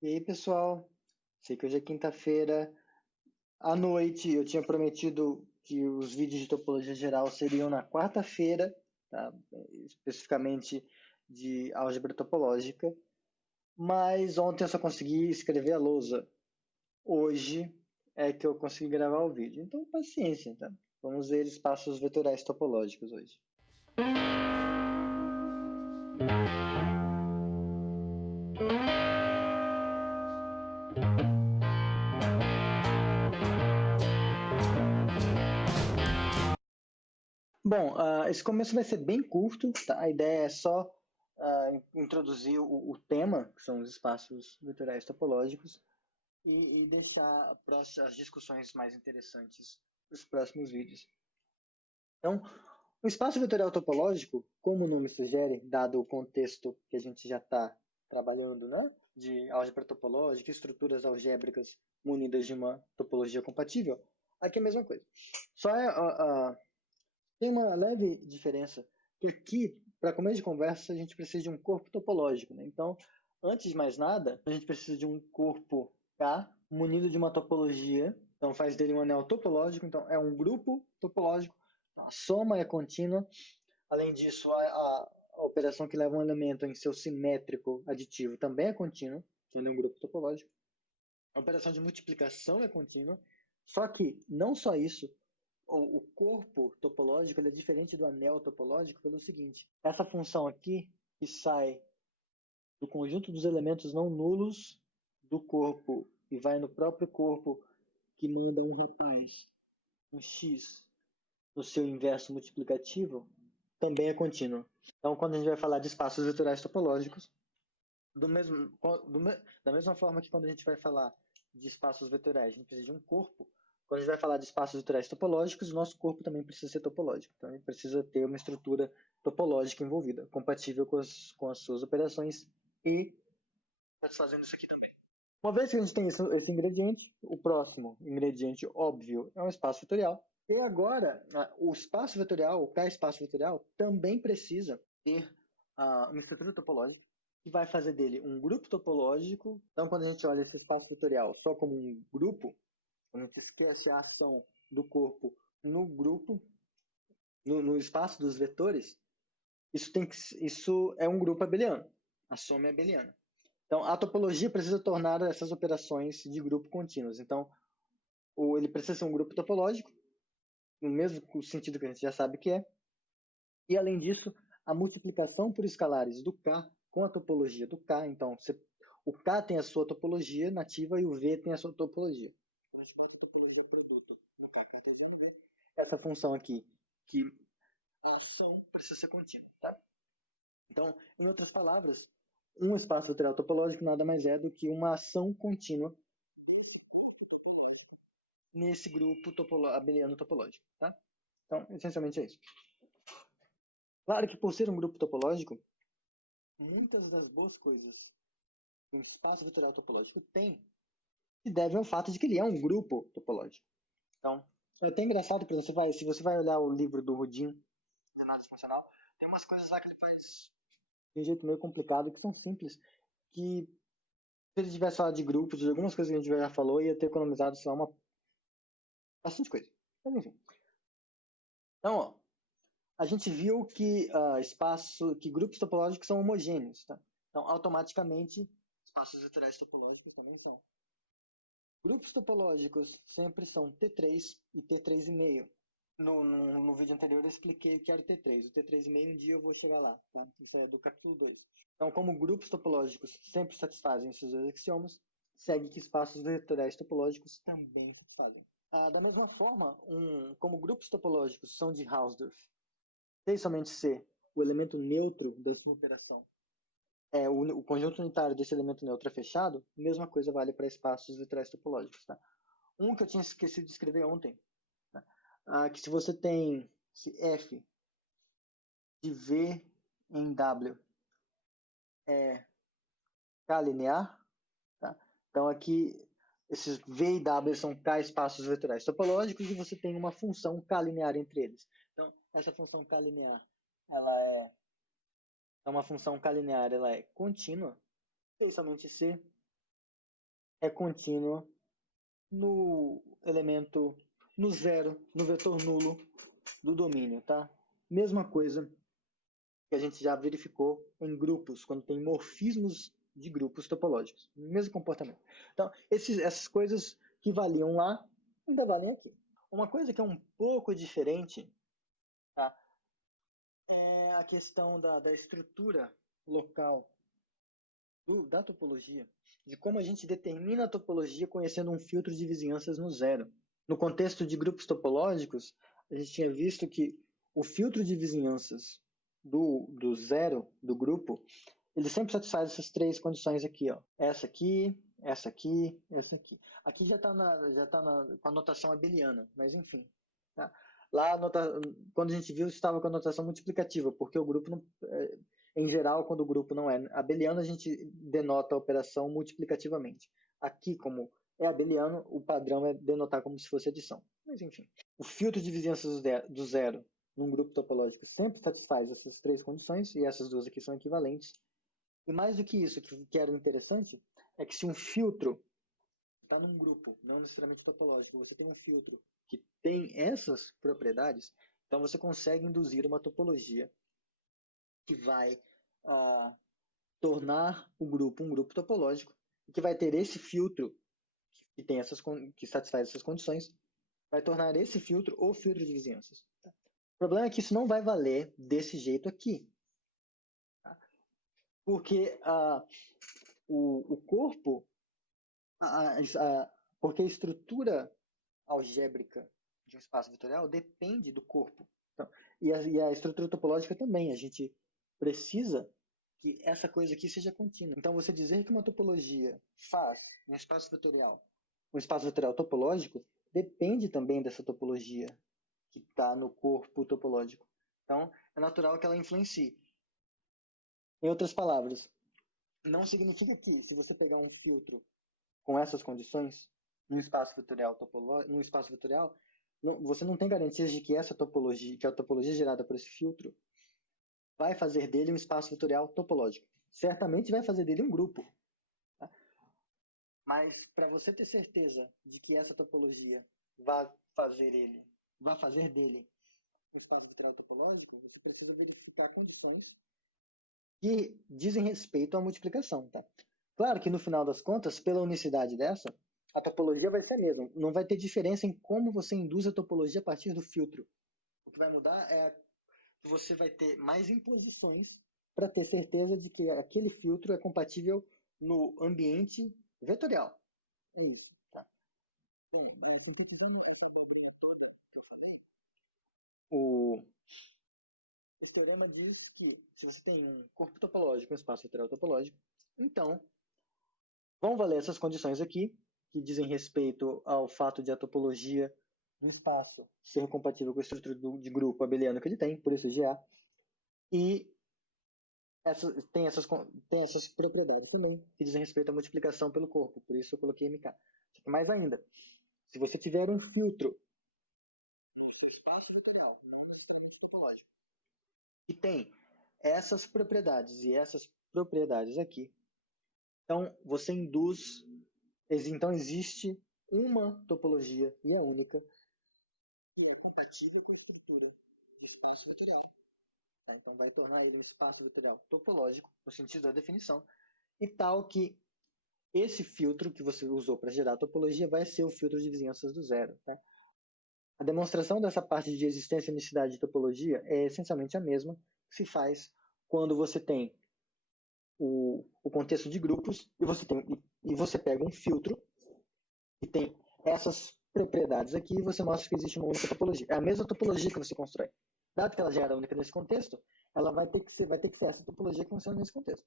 E aí, pessoal? Sei que hoje é quinta-feira à noite. Eu tinha prometido que os vídeos de topologia geral seriam na quarta-feira, tá? Especificamente de álgebra topológica. Mas ontem eu só consegui escrever a lousa. Hoje é que eu consegui gravar o vídeo. Então, paciência, tá? Vamos ver espaços vetoriais topológicos hoje. Bom, esse começo vai ser bem curto, tá? A ideia é só introduzir o tema, que são os espaços vetoriais topológicos, e deixar as discussões mais interessantes para os próximos vídeos. Então, o espaço vetorial topológico, como o nome sugere, dado o contexto que a gente já está trabalhando, né? De álgebra topológica, estruturas algébricas munidas de uma topologia compatível, aqui é a mesma coisa. Só tem uma leve diferença, que aqui, para começo de conversa, a gente precisa de um corpo topológico, né? Então, antes de mais nada, a gente precisa de um corpo K munido de uma topologia, então faz dele um anel topológico, então é um grupo topológico, a soma é contínua, além disso, a operação que leva um elemento em seu simétrico aditivo também é contínua, então ele é um grupo topológico, a operação de multiplicação é contínua, só que, não só isso, o corpo topológico ele é diferente do anel topológico pelo seguinte: essa função aqui, que sai do conjunto dos elementos não nulos do corpo e vai no próprio corpo que manda um rapaz, um x, no seu inverso multiplicativo, também é contínuo. Então, quando a gente vai falar de espaços vetoriais topológicos, do mesmo, da mesma forma que quando a gente vai falar de espaços vetoriais, a gente precisa de um corpo. Quando a gente vai falar de espaços vetoriais topológicos, o nosso corpo também precisa ser topológico. Então, ele precisa ter uma estrutura topológica envolvida, compatível com as suas operações e satisfazendo isso aqui também. Uma vez que a gente tem esse ingrediente, o próximo ingrediente óbvio é um espaço vetorial. E agora, o espaço vetorial, o K-espaço vetorial, também precisa ter uma estrutura topológica que vai fazer dele um grupo topológico. Então, quando a gente olha esse espaço vetorial só como um grupo, a gente esquece a ação do corpo no grupo, no espaço dos vetores, isso é um grupo abeliano. A soma é abeliana. Então, a topologia precisa tornar essas operações de grupo contínuas. Então, ele precisa ser um grupo topológico, no mesmo sentido que a gente já sabe que é. E, além disso, a multiplicação por escalares do K com a topologia do K. Então, o K tem a sua topologia nativa e o V tem a sua topologia. Então, a gente bota a topologia produto no K. Essa função aqui, que a ação precisa ser contínua. Tá? Então, em outras palavras, um espaço vetorial topológico nada mais é do que uma ação contínua nesse grupo abeliano topológico, tá? Então, essencialmente é isso. Claro que por ser um grupo topológico, muitas das boas coisas que um espaço vetorial topológico tem se devem ao fato de que ele é um grupo topológico. Então, é até engraçado, por exemplo, se você vai olhar o livro do Rudin, de análise funcional, tem umas coisas lá que ele faz de um jeito meio complicado, que são simples, que se ele tivesse falado de grupos, de algumas coisas que a gente já falou, ia ter economizado só bastante coisa. Mas enfim. Então, ó, a gente viu que que grupos topológicos são homogêneos, tá? Então, automaticamente, espaços vetoriais topológicos também são. Grupos topológicos sempre são T3 e T3,5. No vídeo anterior eu expliquei o que era o T3. O T3,5 um dia eu vou chegar lá, tá? Isso é do capítulo 2. Então, como grupos topológicos sempre satisfazem esses dois axiomas, segue que espaços vetoriais topológicos também satisfazem. Da mesma forma, como grupos topológicos são de Hausdorff, se somente C, o elemento neutro da sua operação, o conjunto unitário desse elemento neutro é fechado, a mesma coisa vale para espaços vetoriais topológicos. Tá? Um que eu tinha esquecido de escrever ontem, tá? Que se você tem se F de V em W é K linear, tá? Então aqui esses V e W são K espaços vetoriais topológicos e você tem uma função K linear entre eles. Então essa função K linear ela é uma função K linear, ela é contínua, essencialmente C, é contínua no elemento, no zero, no vetor nulo do domínio, tá? Mesma coisa que a gente já verificou em grupos, quando tem morfismos de grupos topológicos. Mesmo comportamento. Então, essas coisas que valiam lá, ainda valem aqui. Uma coisa que é um pouco diferente, tá? É a questão da estrutura local da topologia, de como a gente determina a topologia conhecendo um filtro de vizinhanças no zero. No contexto de grupos topológicos, a gente tinha visto que o filtro de vizinhanças do zero, do grupo, ele sempre satisfaz essas três condições aqui, ó. Essa aqui, essa aqui, essa aqui. Aqui já está com a notação abeliana, mas enfim. Tá? Lá, quando a gente viu, estava com a notação multiplicativa, porque o grupo não, em geral, quando o grupo não é abeliano, a gente denota a operação multiplicativamente. Aqui, como é abeliano, o padrão é denotar como se fosse adição. Mas enfim. O filtro de vizinhanças do zero num grupo topológico sempre satisfaz essas três condições, e essas duas aqui são equivalentes. E mais do que isso, que era interessante, é que se um filtro está num grupo, não necessariamente topológico, você tem um filtro que tem essas propriedades, então você consegue induzir uma topologia que vai tornar o grupo um grupo topológico, e que vai ter esse filtro que satisfaz essas condições, vai tornar esse filtro o filtro de vizinhanças. Tá? O problema é que isso não vai valer desse jeito aqui. Tá? Porque o corpo, porque a estrutura algébrica de um espaço vetorial depende do corpo. Então, e a estrutura topológica também. A gente precisa que essa coisa aqui seja contínua. Então, você dizer que uma topologia faz um espaço vetorial topológico, depende também dessa topologia que está no corpo topológico. Então, é natural que ela influencie. Em outras palavras, não significa que, se você pegar um filtro com essas condições, num espaço vetorial você não tem garantias de que essa topologia, que a topologia gerada por esse filtro, vai fazer dele um espaço vetorial topológico. Certamente vai fazer dele um grupo. Tá? Mas para você ter certeza de que essa topologia vai fazer dele um espaço vetorial topológico, você precisa verificar condições que dizem respeito à multiplicação. Tá? Claro que no final das contas, pela unicidade dessa, a topologia vai ser a mesma. Não vai ter diferença em como você induz a topologia a partir do filtro. O que vai mudar é que você vai ter mais imposições para ter certeza de que aquele filtro é compatível no ambiente vetorial. É isso. Tá? O, esse teorema diz que se você tem um corpo topológico, um espaço vetorial topológico, então vão valer essas condições aqui, que dizem respeito ao fato de a topologia do espaço ser compatível com a estrutura de grupo abeliano que ele tem, por isso GA, e tem essas propriedades também, que dizem respeito à multiplicação pelo corpo, por isso eu coloquei MK. Mais ainda, se você tiver um filtro no seu espaço vetorial, não necessariamente topológico, que tem essas propriedades e essas propriedades aqui, então você induz. Então existe uma topologia, e é única, que é compatível com a estrutura de espaço vetorial. Tá? Então vai tornar ele um espaço vetorial topológico, no sentido da definição, e tal que esse filtro que você usou para gerar a topologia vai ser o filtro de vizinhanças do zero. Tá? A demonstração dessa parte de existência e unicidade de topologia é essencialmente a mesma que se faz quando você tem o contexto de grupos e você pega um filtro que tem essas propriedades aqui e você mostra que existe uma única topologia. É a mesma topologia que você constrói. Dado que ela já era única nesse contexto, ela vai ter que ser essa topologia que funciona nesse contexto.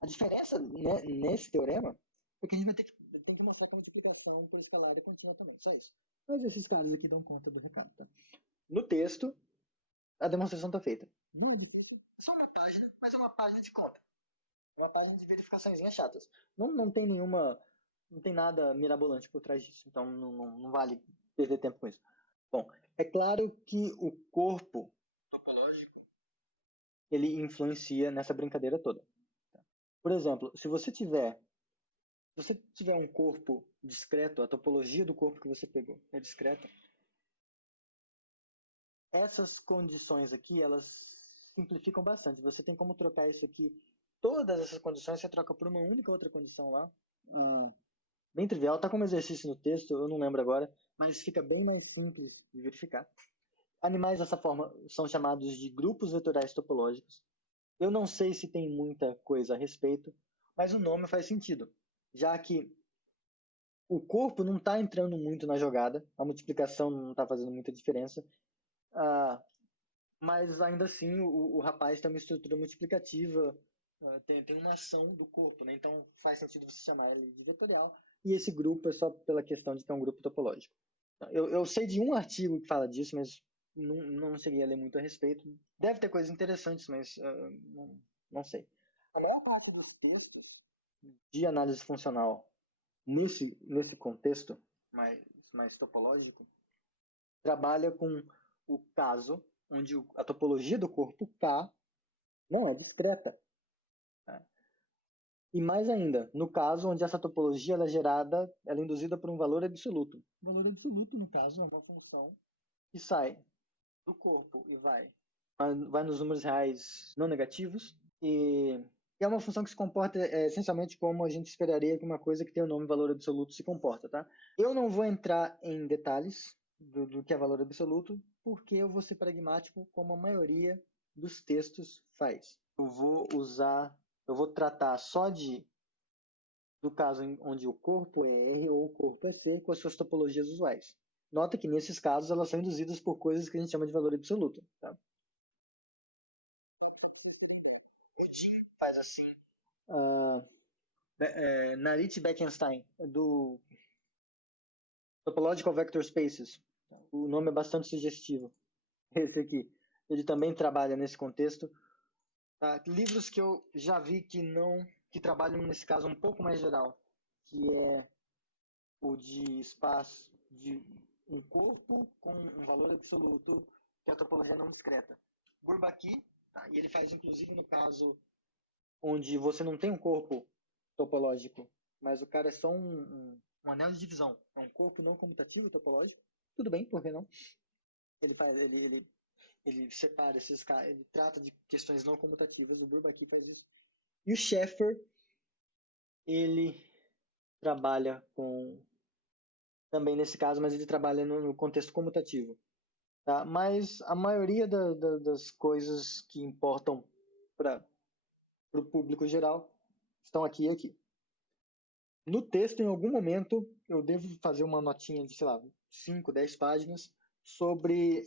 A diferença, né, nesse teorema é que a gente vai ter que mostrar que a multiplicação por escalar é contínua também. Só isso. Mas esses caras aqui dão conta do recado. Tá? No texto, a demonstração está feita. É só uma página, mas é uma página de conta. É uma página de verificações chatas. Não tem nenhuma. Não tem nada mirabolante por trás disso. Então não vale perder tempo com isso. Bom, é claro que o corpo topológico ele influencia nessa brincadeira toda. Por exemplo, se você tiver Se você tiver um corpo discreto, a topologia do corpo que você pegou é discreta, essas condições aqui, elas simplificam bastante. Você tem como trocar isso aqui, todas essas condições você troca por uma única outra condição lá. Bem trivial, tá como exercício no texto, eu não lembro agora, mas fica bem mais simples de verificar. Animais dessa forma são chamados de grupos vetorais topológicos. Eu não sei se tem muita coisa a respeito, mas o nome faz sentido, já que o corpo não está entrando muito na jogada, a multiplicação não está fazendo muita diferença, mas ainda assim o rapaz tem uma estrutura multiplicativa, tem uma ação do corpo, né? Então faz sentido você chamar ele de vetorial, e esse grupo é só pela questão de que é um grupo topológico. Eu sei de um artigo que fala disso, mas não cheguei a ler muito a respeito. Deve ter coisas interessantes, mas não sei. A maior parte dos textos de análise funcional nesse contexto mais topológico trabalha com o caso onde a topologia do corpo K não é discreta. Tá? E mais ainda, no caso onde essa topologia ela é gerada, ela é induzida por um valor absoluto. O valor absoluto, no caso, é uma função que sai do corpo e vai nos números reais não negativos, e é uma função que se comporta essencialmente como a gente esperaria que uma coisa que tem o nome valor absoluto se comporta. Tá? Eu não vou entrar em detalhes do que é valor absoluto, porque eu vou ser pragmático como a maioria dos textos faz. Eu vou tratar só do caso onde o corpo é R ou o corpo é C com as suas topologias usuais. Nota que nesses casos elas são induzidas por coisas que a gente chama de valor absoluto. Tá? O Tim faz assim. Narit Bekenstein, do Topological Vector Spaces. O nome é bastante sugestivo. Esse aqui. Ele também trabalha nesse contexto. Livros que eu já vi que trabalham nesse caso um pouco mais geral, que é o de espaço de um corpo com um valor absoluto, que é a topologia não discreta. Bourbaki, e ele faz inclusive no caso onde você não tem um corpo topológico, mas o cara é só um anel de divisão, é um corpo não comutativo topológico, tudo bem, por que não? Ele separa esses caras, ele trata de questões não comutativas, o Bourbaki faz isso. E o Schaeffer, ele trabalha também nesse caso, mas ele trabalha no contexto comutativo. Tá? Mas a maioria das coisas que importam para o público geral estão aqui e aqui. No texto, em algum momento, eu devo fazer uma notinha de, sei lá, 5, 10 páginas sobre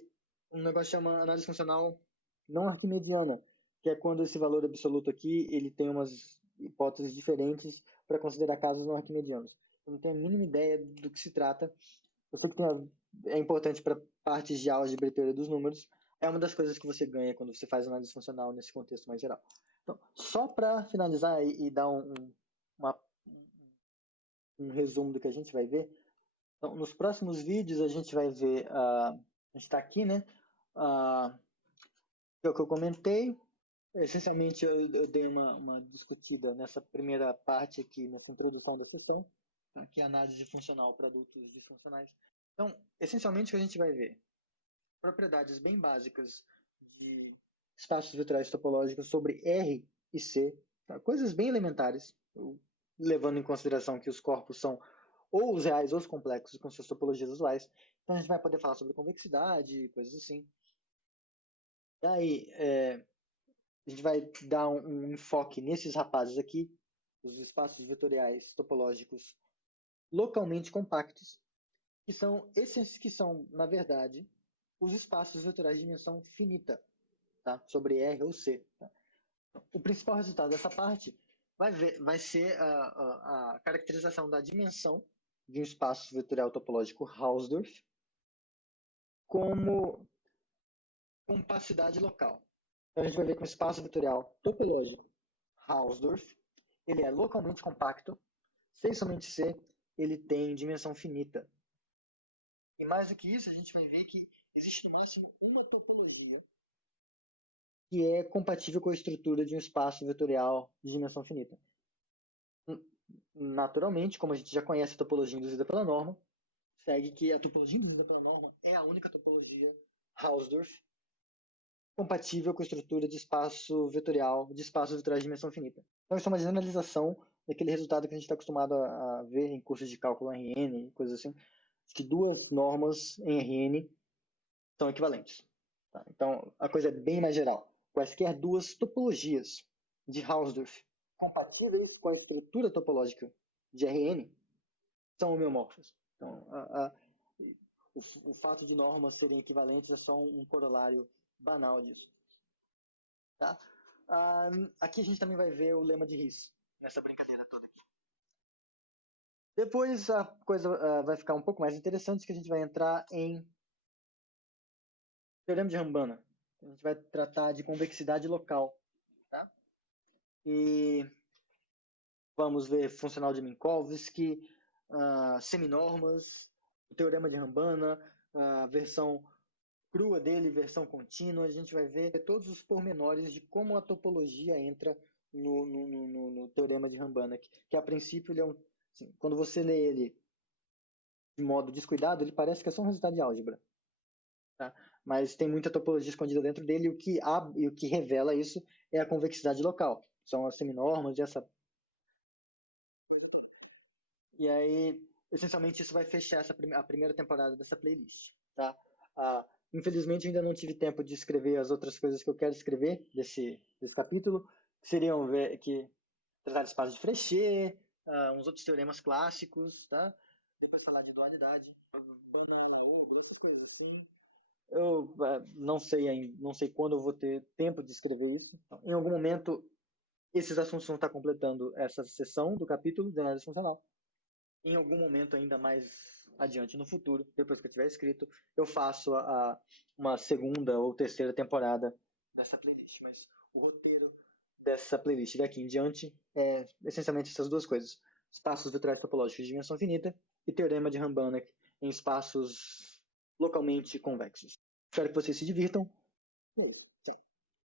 um negócio que chama análise funcional não arquimediana, que é quando esse valor absoluto aqui ele tem umas hipóteses diferentes para considerar casos não arquimedianos. Eu não tenho a mínima ideia do que se trata. Eu sei que é importante para partes de álgebra e teoria dos números. É uma das coisas que você ganha quando você faz análise funcional nesse contexto mais geral. Então, só para finalizar e dar um resumo do que a gente vai ver. Então, nos próximos vídeos a gente vai ver, a gente está aqui, né? É o que eu comentei. Essencialmente eu dei uma discutida nessa primeira parte aqui, na introdução da questão, tá? Que é análise funcional para adultos disfuncionais. Então, essencialmente o que a gente vai ver, propriedades bem básicas de espaços vetoriais topológicos sobre R e C, tá? Coisas bem elementares, levando em consideração que os corpos são ou os reais ou os complexos com suas topologias usuais. Então a gente vai poder falar sobre convexidade, coisas assim. Daí, a gente vai dar um enfoque nesses rapazes aqui, os espaços vetoriais topológicos localmente compactos, que são esses que são, na verdade, os espaços vetoriais de dimensão finita, tá? Sobre R ou C. Tá? O principal resultado dessa parte vai ser a caracterização da dimensão de um espaço vetorial topológico Hausdorff como compacidade local. Então a gente vai ver que o espaço vetorial topológico Hausdorff ele é localmente compacto, C e somente C, ele tem dimensão finita. E mais do que isso, a gente vai ver que existe no máximo uma topologia que é compatível com a estrutura de um espaço vetorial de dimensão finita. naturalmente, como a gente já conhece a topologia induzida pela norma, segue que a topologia induzida pela norma é a única topologia Hausdorff compatível com a estrutura de espaço vetorial, de espaços vetoriais de dimensão finita. Então, isso é uma generalização daquele resultado que a gente está acostumado a ver em cursos de cálculo RN, coisas assim, que duas normas em RN são equivalentes. Tá? Então, a coisa é bem mais geral. Quaisquer duas topologias de Hausdorff compatíveis com a estrutura topológica de RN são homeomorfas. Então, o fato de normas serem equivalentes é só um corolário banal disso. Tá? Aqui a gente também vai ver o lema de Riss, nessa brincadeira toda aqui. Depois a coisa vai ficar um pouco mais interessante, que a gente vai entrar em teorema de Rambana. A gente vai tratar de convexidade local. Tá? E vamos ver funcional de Minkowski, seminormas, o teorema de Rambana, a versão crua dele, versão contínua. A gente vai ver todos os pormenores de como a topologia entra no teorema de Rambana, que a princípio ele é assim, quando você lê ele de modo descuidado, ele parece que é só um resultado de álgebra. Tá? Mas tem muita topologia escondida dentro dele, e o que revela isso é a convexidade local. São as seminormas e essa. E aí, essencialmente, isso vai fechar a primeira temporada dessa playlist. Tá? Infelizmente, ainda não tive tempo de escrever as outras coisas que eu quero escrever desse capítulo, que seriam tratar de espaço de Frechet, uns outros teoremas clássicos, tá? Depois falar de dualidade, essas coisas assim. Eu não sei quando eu vou ter tempo de escrever isso. Então, em algum momento, esses assuntos vão estar completando essa sessão do capítulo de análise funcional. Em algum momento ainda mais adiante no futuro, depois que eu tiver escrito, eu faço uma segunda ou terceira temporada dessa playlist. Mas o roteiro dessa playlist daqui em diante é essencialmente essas duas coisas: espaços vetoriais topológicos de dimensão finita e teorema de Rambanek em espaços localmente convexos. Espero que vocês se divirtam.